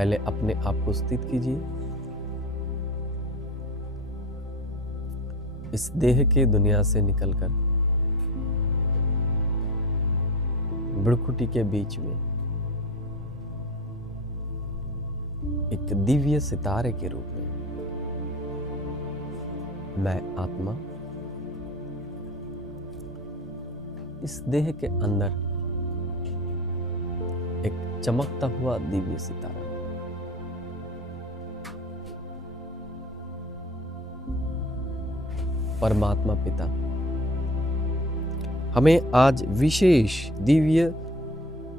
पहले अपने आप को स्थित कीजिए। इस देह के दुनिया से निकलकर भ्रुकुटी के बीच में एक दिव्य सितारे के रूप में मैं आत्मा इस देह के अंदर एक चमकता हुआ दिव्य सितारा, परमात्मा पिता हमें आज विशेष दिव्य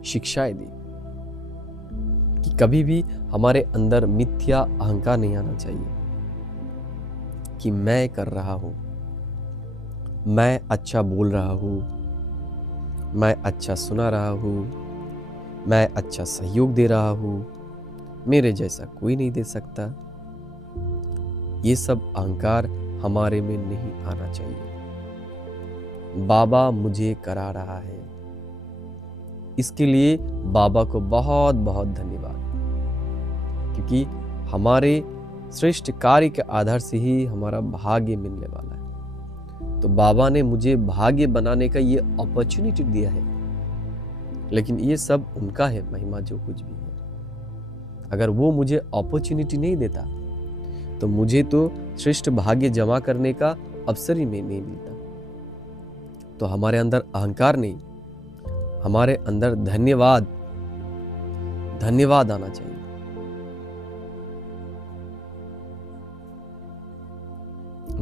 शिक्षाएं दी कि कभी भी हमारे अंदर मिथ्या अहंकार नहीं आना चाहिए कि मैं कर रहा हूं, मैं अच्छा बोल रहा हूं, मैं अच्छा सुना रहा हूं, मैं अच्छा सहयोग दे रहा हूं, मेरे जैसा कोई नहीं दे सकता। ये सब अहंकार हमारे में नहीं आना चाहिए। बाबा मुझे करा रहा है, इसके लिए बाबा को बहुत बहुत धन्यवाद, क्योंकि हमारे श्रेष्ठ कार्य के आधार से ही हमारा भाग्य मिलने वाला है। तो बाबा ने मुझे भाग्य बनाने का ये अपॉर्चुनिटी दिया है, लेकिन ये सब उनका है, महिमा जो कुछ भी है। अगर वो मुझे अपॉर्चुनिटी नहीं देता तो मुझे तो श्रेष्ठ भाग्य जमा करने का अवसर ही नहीं मिलता। तो हमारे अंदर अहंकार नहीं, हमारे अंदर धन्यवाद आना चाहिए।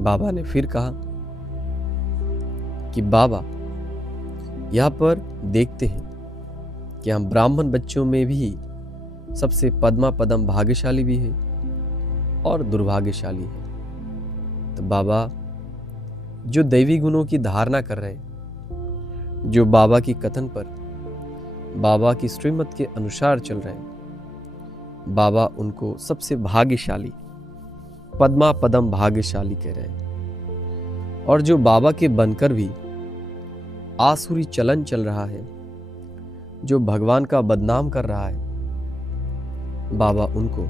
बाबा ने फिर कहा कि बाबा यहां पर देखते हैं कि हम ब्राह्मण बच्चों में भी सबसे पद्मा पदम भाग्यशाली भी है और दुर्भाग्यशाली है। तो बाबा जो दैवी गुणों की धारणा कर रहे हैं, जो बाबा की कथन पर, बाबा की श्रीमत के अनुसार चल रहे हैं, बाबा उनको सबसे भाग्यशाली, पद्मा पदम भाग्यशाली कह रहे हैं। और जो बाबा के बनकर भी आसुरी चलन चल रहा है, जो भगवान का बदनाम कर रहा है, बाबा उनको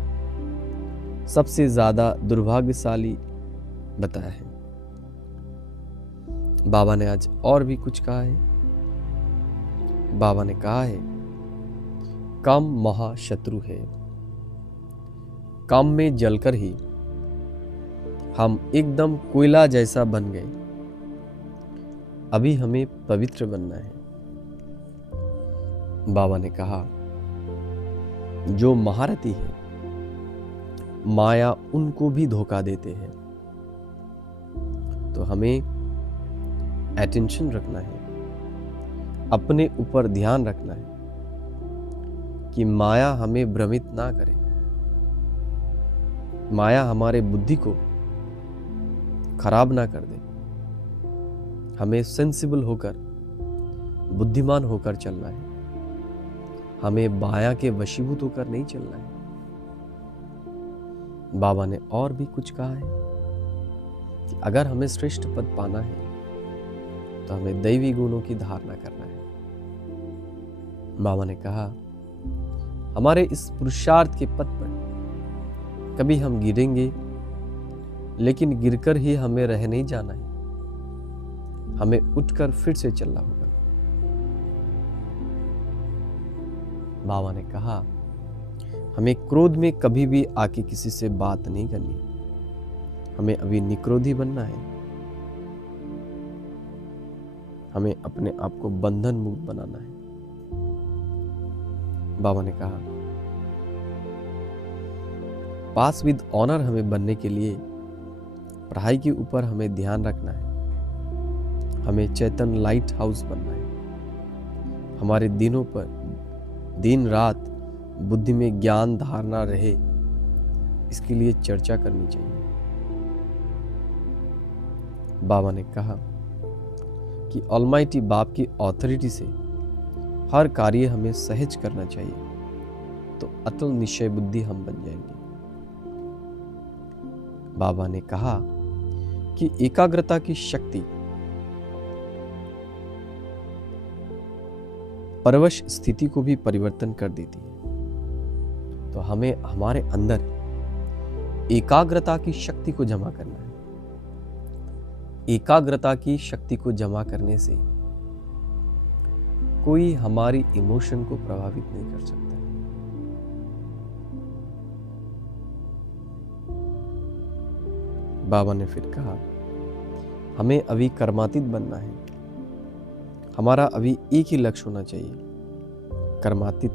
सबसे ज्यादा दुर्भाग्यशाली बताया है। बाबा ने आज और भी कुछ कहा है। बाबा ने कहा है काम महाशत्रु है, काम में जलकर ही हम एकदम कोयला जैसा बन गए। अभी हमें पवित्र बनना है। बाबा ने कहा जो महारथी है, माया उनको भी धोखा देते हैं। तो हमें अटेंशन रखना है, अपने ऊपर ध्यान रखना है कि माया हमें भ्रमित ना करे, माया हमारे बुद्धि को खराब ना कर दे। हमें सेंसिबल होकर, बुद्धिमान होकर चलना है। हमें माया के वशीभूत होकर नहीं चलना है। बाबा ने और भी कुछ कहा है कि अगर हमें श्रेष्ठ पद पाना है तो हमें दैवी गुणों की धारणा करना है। बाबा ने कहा हमारे इस पुरुषार्थ के पथ पर कभी हम गिरेंगे, लेकिन गिरकर ही हमें रह नहीं जाना है। हमें उठकर फिर से चलना होगा। बाबा ने कहा हमें क्रोध में कभी भी आके किसी से बात नहीं करनी। हमें अभी निक्रोधी बनना है। हमें अपने आप को बंधन मुक्त बनाना है। बाबा ने कहा पास विद ऑनर हमें बनने के लिए पढ़ाई के ऊपर हमें ध्यान रखना है। हमें चैतन्य लाइट हाउस बनना है। हमारे दिनों पर दिन रात बुद्धि में ज्ञान धारणा रहे, इसके लिए चर्चा करनी चाहिए। बाबा ने कहा कि ऑलमाइटी बाप की ऑथोरिटी से हर कार्य हमें सहज करना चाहिए, तो अतुल निश्चय बुद्धि हम बन जाएंगे। बाबा ने कहा कि एकाग्रता की शक्ति परवश स्थिति को भी परिवर्तन कर देती है। तो हमें हमारे अंदर एकाग्रता की शक्ति को जमा करना है। एकाग्रता की शक्ति को जमा करने से कोई हमारी इमोशन को प्रभावित नहीं कर सकता। बाबा ने फिर कहा, हमें अभी कर्मातीत बनना है। हमारा अभी एक ही लक्ष्य होना चाहिए, कर्मातीत,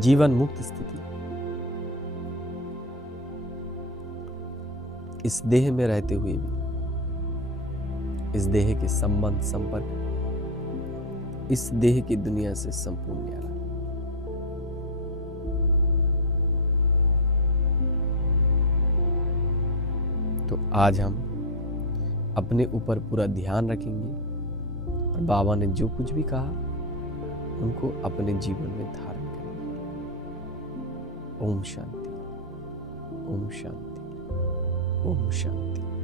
जीवन मुक्त स्थिति। इस देह में रहते हुए भी इस देह के संबंध संपर्क इस देह की दुनिया से संपूर्ण न्यारा। तो आज हम अपने ऊपर पूरा ध्यान रखेंगे और बाबा ने जो कुछ भी कहा उनको अपने जीवन में धारण करेंगे। ओम शांति, ओम शांति, ओम शांति।